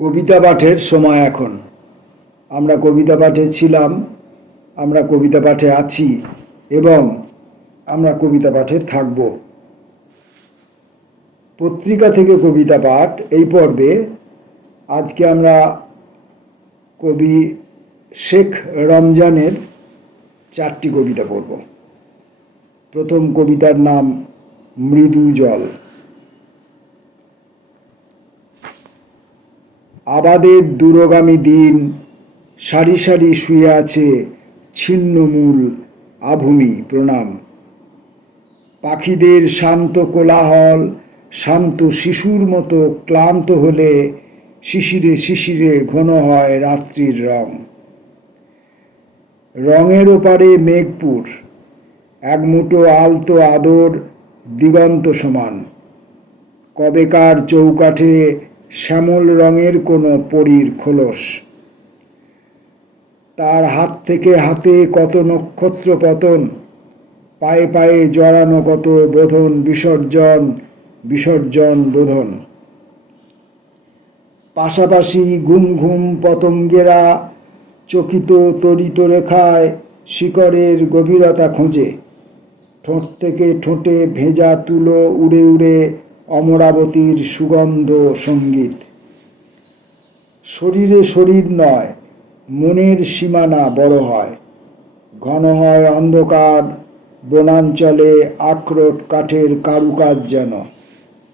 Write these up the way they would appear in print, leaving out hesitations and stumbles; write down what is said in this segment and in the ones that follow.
কবিতা পাঠের সময় এখন। আমরা কবিতা পাঠে ছিলাম, আমরা কবিতা পাঠে আছি এবং আমরা কবিতা পাঠে থাকব। পত্রিকা থেকে কবিতা পাঠ এই পর্বে আজকে আমরা কবি শেখ রমজানের 4টি কবিতা পড়ব। প্রথম কবিতার নাম মৃদু জল। আবাদের দূরগামী দিন সারি সারি শুয়ে আছে ছিন্নমূল আভূমি প্রণাম। পাখিদের শান্ত কোলাহল শান্ত শিশুর মতো ক্লান্ত হলে শিশিরে শিশিরে ঘন হয় রাত্রির রং। রঙের ওপারে মেঘপুর, এক মুঠো আলতো আদর দিগন্ত সমান। কবেকার চৌকাঠে শ্যামল রঙের কোনো পরীর খোলস। তার হাত থেকে হাতে কত নক্ষত্র পতন, পায়ে পায়ে জড়ানো কত বোধন বিসর্জন বিসর্জন বোধন। পাশাপাশি ঘুম ঘুম পতঙ্গেরা চকিত তরিত রেখায় শিকড়ের গভীরতা খোঁজে। ঠোঁট থেকে ঠোঁটে ভেজা তুলো উড়ে উড়ে অমরাবতীর সুগন্ধ সঙ্গীত। শরীরে শরীর নয়, মনের সীমানা বড় হয়। ঘন হয় অন্ধকার, বনাঞ্চলে আখরোট কাঠের কারুকাজ যেন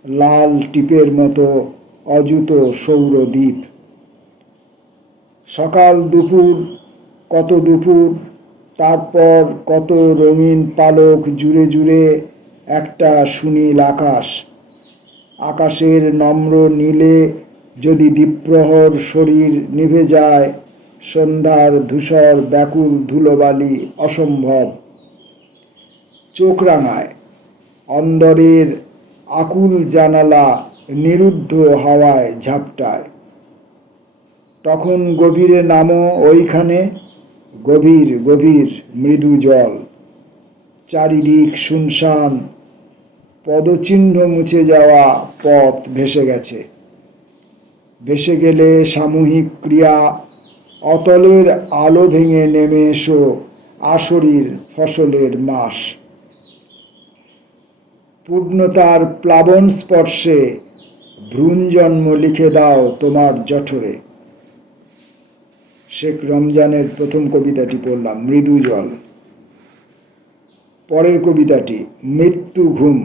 লাল টিপের মতো অযুত সৌরদ্বীপ। সকাল দুপুর, কত দুপুর, তারপর কত রঙিন পালক জুড়ে জুড়ে একটা সুনীল আকাশ। আকাশের নম্র নীলে যদি দ্বীপ্রহর শরীর নিভে যায়, সন্ধ্যার ধূসর ব্যাকুল ধুলোবালি অসম্ভব। চোখ রাঙায় অন্দরের আকুল জানালা নিরুদ্ধ হাওয়ায় ঝাপটায়। তখন গভীরে নামো ওইখানে, গভীর গভীর মৃদু জল। চারিদিক শুনশান, পদচিহ্ন মুছে যাওয়া পথ ভেসে গেছে। ভেসে গেলে সামূহিক ক্রিয়া, অতলের আলো ভেঙে নেমে এসো আসরির ফসলের মাস। পূর্ণতার প্লাবন স্পর্শে ভ্রূণ জন্ম লিখে দাও তোমার জঠরে। শেখ রমজানের প্রথম কবিতাটি পড়লাম, মৃদু জল। পরের কবিতাটি মৃত্যু ঘুম।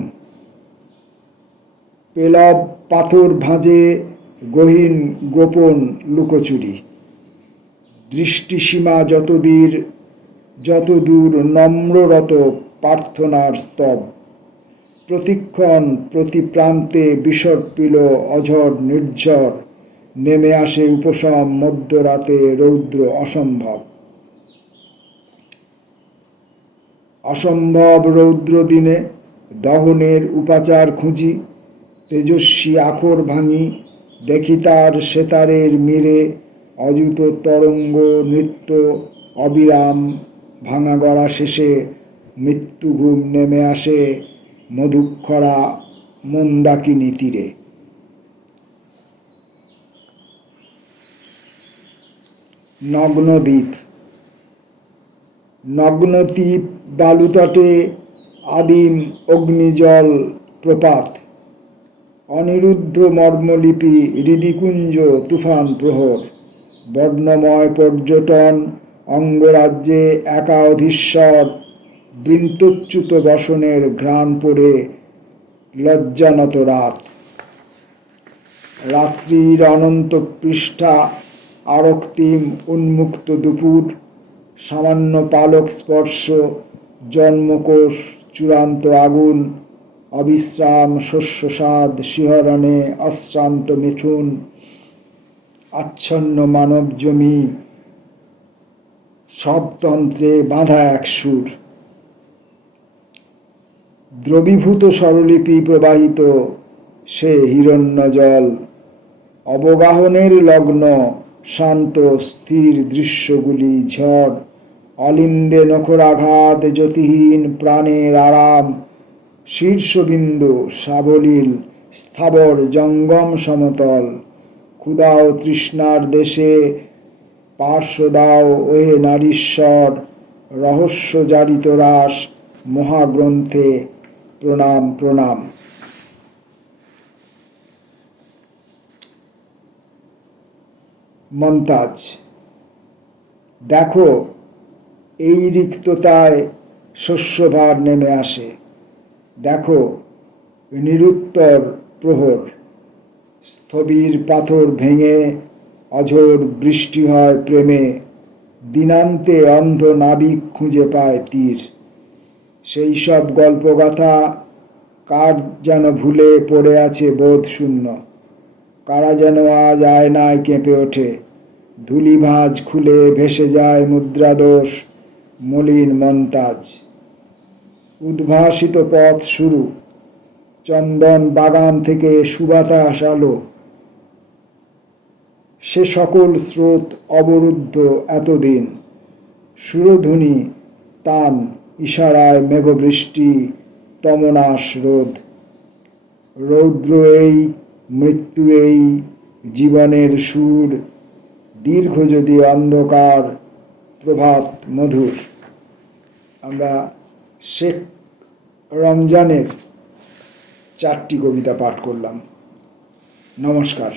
পেলব পাথর ভাঁজে গহীন গোপন লুকোচুরি। দৃষ্টিসীমা যতদূর নম্ররত প্রার্থনার স্তব। প্রতিক্ষণ প্রতি প্রান্তে বিসর্পিল অঝড় নির্ঝর। নেমে আসে উপশম মধ্যরাতে রৌদ্র অসম্ভব। অসম্ভব রৌদ্র দিনে দহনের উপাচার খুঁজি। তেজস্বী আখর ভাঙি, দেখি তার সেতারের মিরে অযুত তরঙ্গ নৃত্য অবিরাম। ভাঙা গড়া শেষে মৃত্যু ঘুম নেমে আসে মধুক্ষরা মন্দাকিনী তীরে। নগ্নদ্বীপ। নগ্নদ্বীপ বালুতটে আদিম অগ্নিজল প্রপাত। অনিরুদ্ধ মর্মলিপি হৃদিকুঞ্জ তুফান প্রহর। বর্ণময় পর্যটন অঙ্গরাজ্যে একা অধীশ্বর। বৃন্তচ্যুত বসনের ঘ্রাণ পড়ে লজ্জানত রাত। রাত্রির অনন্ত পৃষ্ঠা আরক্তিম উন্মুক্ত দুপুর। সামান্য পালক স্পর্শ, জন্মকোষ চূড়ান্ত আগুন। অবিশ্রাম শস্যসাদ শিহরণে অশ্রান্ত মিথুন। আচ্ছন্ন মানব জমি, সব তন্ত্রে বাঁধা এক সুর। দ্রবীভূত স্বরলিপি প্রবাহিত সে হিরণ্য জল। অবগাহনের লগ্ন শান্ত স্থির দৃশ্যগুলি ঝড়। অলিন্দে নখরাঘাত জ্যোতিহীন প্রাণের আরাম। শীর্ষবিন্দু সাবলীল স্থাবর জঙ্গম সমতল। ক্ষুধা ও তৃষ্ণার দেশে পার্শ্ব দাও ওহে নারীশ্বর, রহস্য জারিত রাস মহাগ্রন্থে প্রণাম প্রণাম। মন্তাজ। দেখো, এই রিক্ততায় শস্যভার নেমে আসে। দেখো, নিরুত্তর প্রহর, স্থবির পাথর ভেঙে অঝোর বৃষ্টি হয় প্রেমে, দিনান্তে অন্ধ নাবিক খুঁজে পায় তীর। সেই সব গল্পগাথা কার যেন ভুলে পড়ে আছে বোধ শূন্য, কারা যেন আজ আয়নায় কেঁপে ওঠে, ধুলি ভাঁজ খুলে ভেসে যায় মুদ্রাদোষ মলিন মন্তাজ। উদ্ভাসিত পথ শুরু, চন্দন বাগান থেকে সুবাতাস আলো, সে সকল স্রোত অবরুদ্ধ এতদিন, সুরধ্বনি তান ইশারায় মেঘবৃষ্টি তমনাশ রোধ। রৌদ্র এই, মৃত্যু এই, জীবনের সুর, দীর্ঘ যদি অন্ধকার, প্রভাত মধুর। আমরা শেখ রমজানের 4টি কবিতা পাঠ করলাম। নমস্কার।